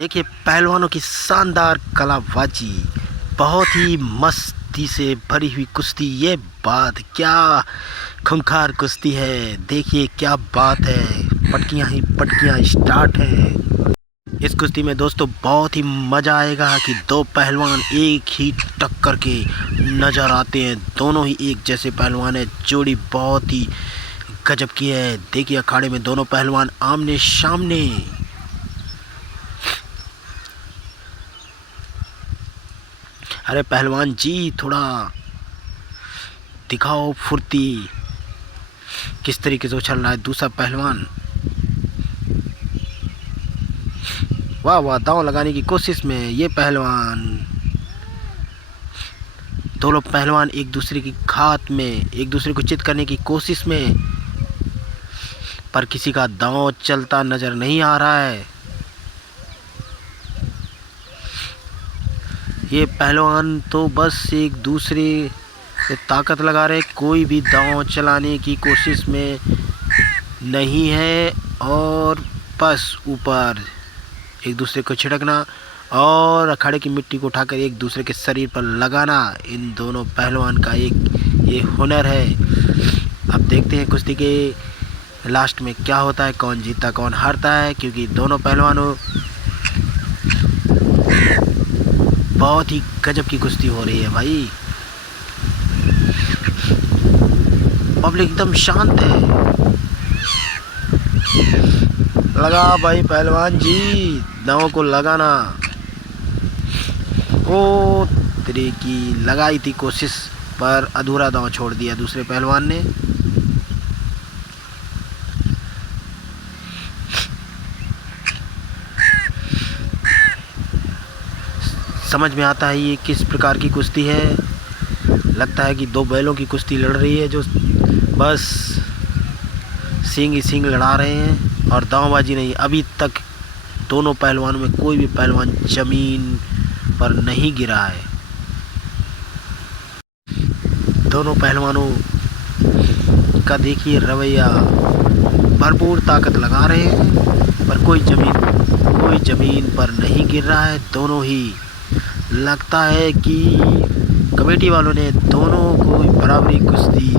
देखिए पहलवानों की शानदार कलाबाजी, बहुत ही मस्ती से भरी हुई कुश्ती। ये बात क्या खूंखार कुश्ती है। देखिए क्या बात है, पटकियां ही पटकियां स्टार्ट हैं। इस कुश्ती में दोस्तों बहुत ही मज़ा आएगा कि दो पहलवान एक ही टक्कर के नज़र आते हैं। दोनों ही एक जैसे पहलवान है, जोड़ी बहुत ही गजब की है। देखिए अखाड़े में दोनों पहलवान आमने सामने। अरे पहलवान जी थोड़ा दिखाओ फुर्ती, किस तरीके से उछल रहा है दूसरा पहलवान। वाह वाह, दांव लगाने की कोशिश में ये पहलवान। दोनों पहलवान एक दूसरे की घात में, एक दूसरे को चित करने की कोशिश में, पर किसी का दांव चलता नजर नहीं आ रहा है। ये पहलवान तो बस एक दूसरे से ताकत लगा रहे, कोई भी दांव चलाने की कोशिश में नहीं है। और बस ऊपर एक दूसरे को छिड़कना और अखाड़े की मिट्टी को उठाकर एक दूसरे के शरीर पर लगाना, इन दोनों पहलवान का एक ये हुनर है। अब देखते हैं कुश्ती के लास्ट में क्या होता है, कौन जीतता कौन हारता है, क्योंकि दोनों पहलवानों बहुत ही गजब की कुश्ती हो रही है भाई। पब्लिक एकदम शांत है। लगा भाई पहलवान जी, दांव को लगाना। ओ तेरे की लगाई थी कोशिश, पर अधूरा दांव छोड़ दिया दूसरे पहलवान ने। समझ में आता है ये किस प्रकार की कुश्ती है। लगता है कि दो बैलों की कुश्ती लड़ रही है, जो बस सींग ही सींग लड़ा रहे हैं और दांवबाजी नहीं। अभी तक दोनों पहलवानों में कोई भी पहलवान जमीन पर नहीं गिरा है। दोनों पहलवानों का देखिए रवैया, भरपूर ताकत लगा रहे हैं, पर कोई जमीन पर नहीं गिर रहा है। दोनों ही लगता है कि कमेटी वालों ने दोनों को बराबरी कुश्ती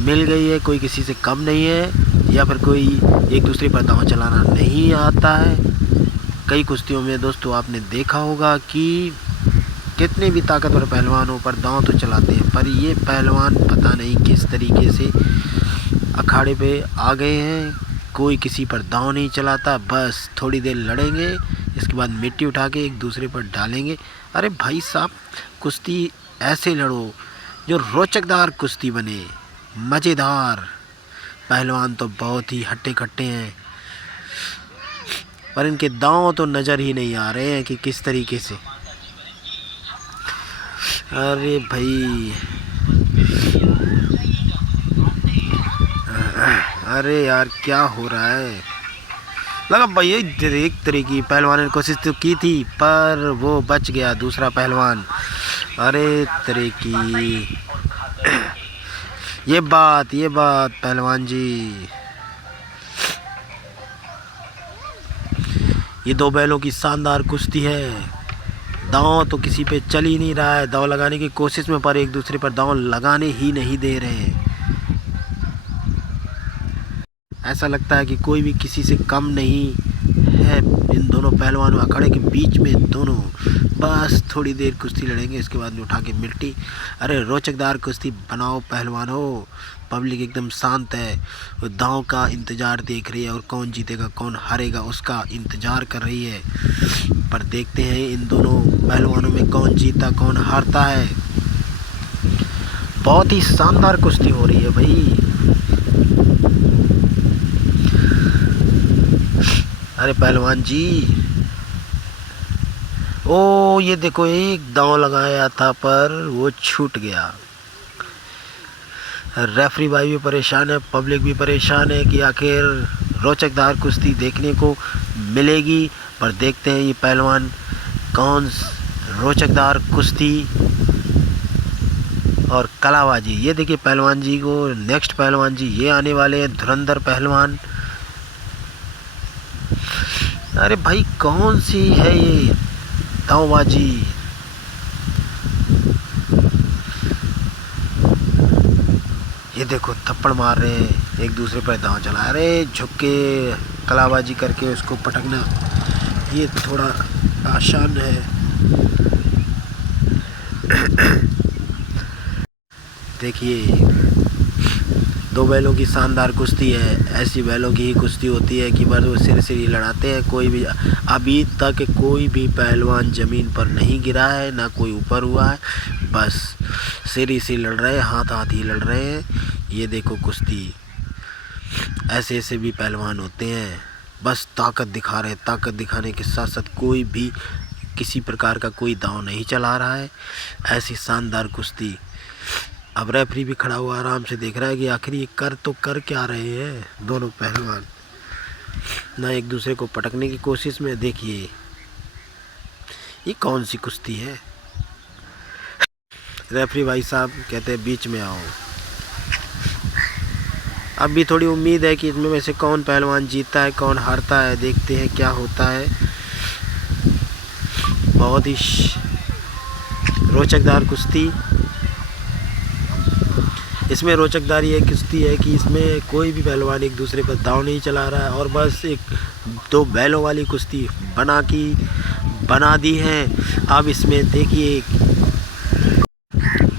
मिल गई है, कोई किसी से कम नहीं है, या फिर कोई एक दूसरे पर दांव चलाना नहीं आता है। कई कुश्तियों में दोस्तों आपने देखा होगा कि कितने भी ताकतवर पहलवानों पर दांव तो चलाते हैं, पर ये पहलवान पता नहीं किस तरीके से अखाड़े पे आ गए हैं। कोई किसी पर दांव नहीं चलाता, बस थोड़ी देर लड़ेंगे, इसके बाद मिट्टी उठा के एक दूसरे पर डालेंगे। अरे भाई साहब, कुश्ती ऐसे लड़ो जो रोचकदार कुश्ती बने, मज़ेदार। पहलवान तो बहुत ही हट्टे कट्टे हैं, पर इनके दांव तो नज़र ही नहीं आ रहे हैं कि किस तरीके से। अरे भाई, अरे यार क्या हो रहा है। लगा भाई एक तरह की पहलवान ने कोशिश तो की थी, पर वो बच गया दूसरा पहलवान। अरे तरह की ये बात पहलवान जी, ये दो बैलों की शानदार कुश्ती है। दांव तो किसी पे चल ही नहीं रहा है, दांव लगाने की कोशिश में, पर एक दूसरे पर दांव लगाने ही नहीं दे रहे हैं। ऐसा लगता है कि कोई भी किसी से कम नहीं है। इन दोनों पहलवानों अखाड़े के बीच में दोनों बस थोड़ी देर कुश्ती लड़ेंगे, इसके बाद में उठा के मिट्टी। अरे रोचकदार कुश्ती बनाओ पहलवानों। पब्लिक एकदम शांत है, वो दांव का इंतज़ार देख रही है, और कौन जीतेगा कौन हारेगा उसका इंतज़ार कर रही है। पर देखते हैं इन दोनों पहलवानों में कौन जीता कौन हारता है। बहुत ही शानदार कुश्ती हो रही है भाई। अरे पहलवान जी, ओ ये देखो, एक दांव लगाया था पर वो छूट गया। रेफरी भाई भी परेशान है, पब्लिक भी परेशान है कि आखिर रोचकदार कुश्ती देखने को मिलेगी। पर देखते हैं ये पहलवान कौन रोचकदार कुश्ती और कलाबाजी। ये देखिए पहलवान जी को, नेक्स्ट पहलवान जी ये आने वाले हैं, धुरंधर पहलवान। अरे भाई कौन सी है ये दावबाजी। ये देखो थप्पड़ मार रहे हैं एक दूसरे पर, दांव चला रहे, झुक के कलाबाजी करके उसको पटकना ये थोड़ा आसान है। देखिए दो बैलों की शानदार कुश्ती है। ऐसी बैलों की ही कुश्ती होती है कि बस वो सिर ही लड़ाते हैं। कोई भी अभी तक कोई भी पहलवान ज़मीन पर नहीं गिरा है, ना कोई ऊपर हुआ है, बस सिर ही लड़ रहे हैं, हाथ हाथ ही लड़ रहे हैं। ये देखो कुश्ती, ऐसे ऐसे भी पहलवान होते हैं, बस ताकत दिखा रहे हैं। ताकत दिखाने के साथ साथ कोई भी किसी प्रकार का कोई दांव नहीं चला रहा है। ऐसी शानदार कुश्ती। अब रेफरी भी खड़ा हुआ आराम से देख रहा है कि आखिर ये कर क्या रहे हैं दोनों पहलवान, ना एक दूसरे को पटकने की कोशिश में। देखिए ये कौन सी कुश्ती है। रेफरी भाई साहब कहते हैं बीच में आओ। अब भी थोड़ी उम्मीद है कि इसमें में से कौन पहलवान जीतता है कौन हारता है, देखते हैं क्या होता है। बहुत ही रोचकदार कुश्ती। इसमें रोचकदार ये कुश्ती है कि इसमें कोई भी पहलवान एक दूसरे पर दांव नहीं चला रहा है, और बस एक दो बैलों वाली कुश्ती बना दी है। अब इसमें देखिए,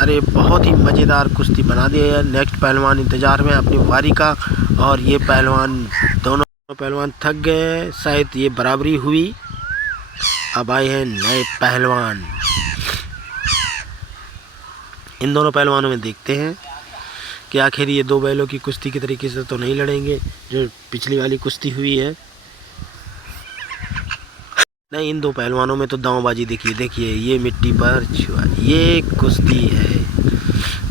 अरे बहुत ही मज़ेदार कुश्ती बना दी है। नेक्स्ट पहलवान इंतज़ार में अपनी बारी का, और ये पहलवान दोनों पहलवान थक गए, शायद ये बराबरी हुई। अब आए हैं नए पहलवान। इन दोनों पहलवानों में देखते हैं कि आखिर ये दो बैलों की कुश्ती की तरीके से तो नहीं लड़ेंगे जो पिछली वाली कुश्ती हुई है। नहीं, इन दो पहलवानों में तो दांवबाजी। देखिए ये मिट्टी पर छुआ, ये कुश्ती है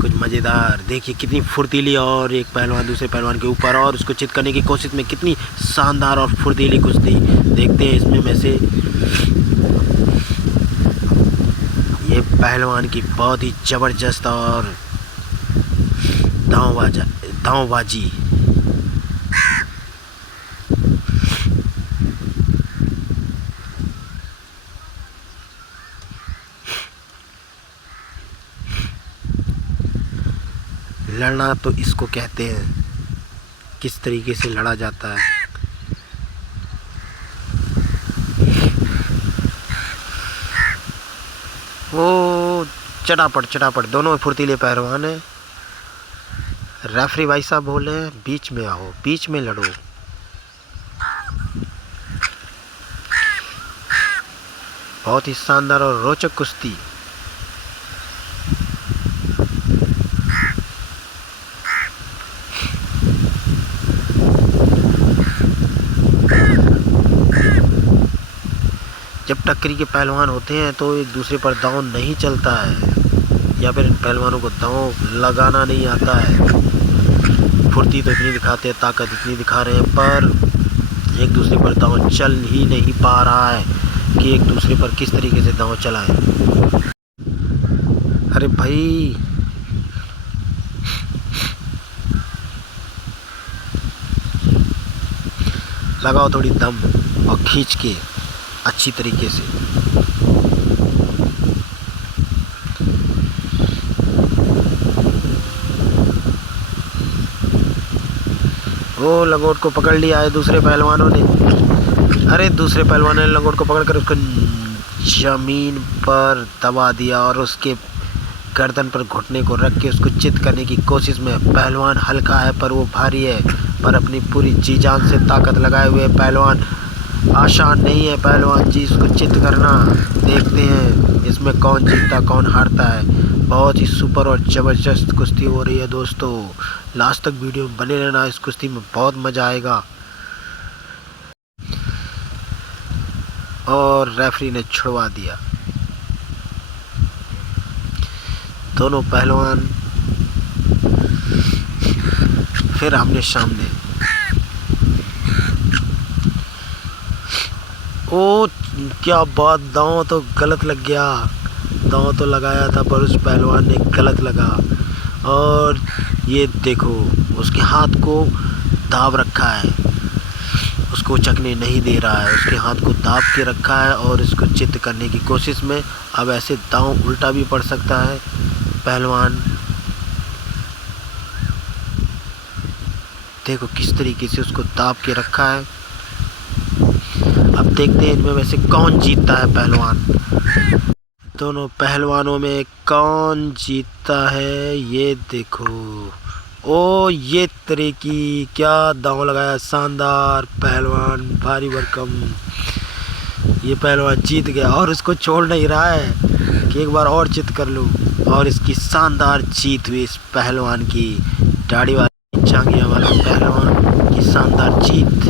कुछ मज़ेदार। देखिए कितनी फुर्तीली, और एक पहलवान दूसरे पहलवान के ऊपर और उसको चित करने की कोशिश में कितनी शानदार और फुर्तीली कुश्ती। देखते हैं इसमें में से ये पहलवान की बहुत ही ज़बरदस्त और दांवबाजी। लड़ना तो इसको कहते हैं, किस तरीके से लड़ा जाता है। वो चटापट दोनों फुर्तीले पहलवान हैं। रेफरी भाई साहब बोले हैं बीच में आओ, बीच में लड़ो। बहुत ही शानदार और रोचक कुश्ती। जब टक्करी के पहलवान होते हैं तो एक दूसरे पर दांव नहीं चलता है, या फिर इन पहलवानों को दांव लगाना नहीं आता है। फुर्ती तो इतनी दिखाते हैं, ताकत इतनी दिखा रहे हैं, पर एक दूसरे पर दांव चल ही नहीं पा रहा है कि एक दूसरे पर किस तरीके से दांव चलाएं। अरे भाई लगाओ थोड़ी दम और खींच के अच्छी तरीके से। वो लंगोट को पकड़ लिया है दूसरे पहलवानों ने। अरे दूसरे पहलवानों ने लंगोट को पकड़कर उसको जमीन पर दबा दिया, और उसके गर्दन पर घुटने को रख के उसको चित करने की कोशिश में। पहलवान हल्का है पर वो भारी है, पर अपनी पूरी जी जान से ताकत लगाए हुए पहलवान। आसान नहीं है पहलवान जी इसको चित करना। देखते हैं इसमें कौन जीतता कौन हारता है। बहुत ही सुपर और ज़बरदस्त कुश्ती हो रही है दोस्तों। लास्ट तक वीडियो में बने रहना, इस कुश्ती में बहुत मज़ा आएगा। और रेफरी ने छुड़वा दिया। दोनों पहलवान फिर आमने सामने। ओ क्या बात, दांव तो गलत लग गया। दांव तो लगाया था पर उस पहलवान ने गलत लगा, और ये देखो उसके हाथ को दाब रखा है। उसको उचकने नहीं दे रहा है, उसके हाथ को दाब के रखा है और इसको चित्त करने की कोशिश में। अब ऐसे दांव उल्टा भी पड़ सकता है। पहलवान देखो किस तरीके से उसको दाब के रखा है। अब देखते हैं इनमें वैसे कौन जीतता है पहलवान। दोनों पहलवानों में कौन जीतता है ये देखो। ओ ये तरह की क्या दांव लगाया, शानदार पहलवान, भारी भरकम। ये पहलवान जीत गया और उसको छोड़ नहीं रहा है कि एक बार और चित कर लूं। और इसकी शानदार जीत हुई इस पहलवान की, दाढ़ी वाले, जांघिया वाले पहलवान की शानदार जीत।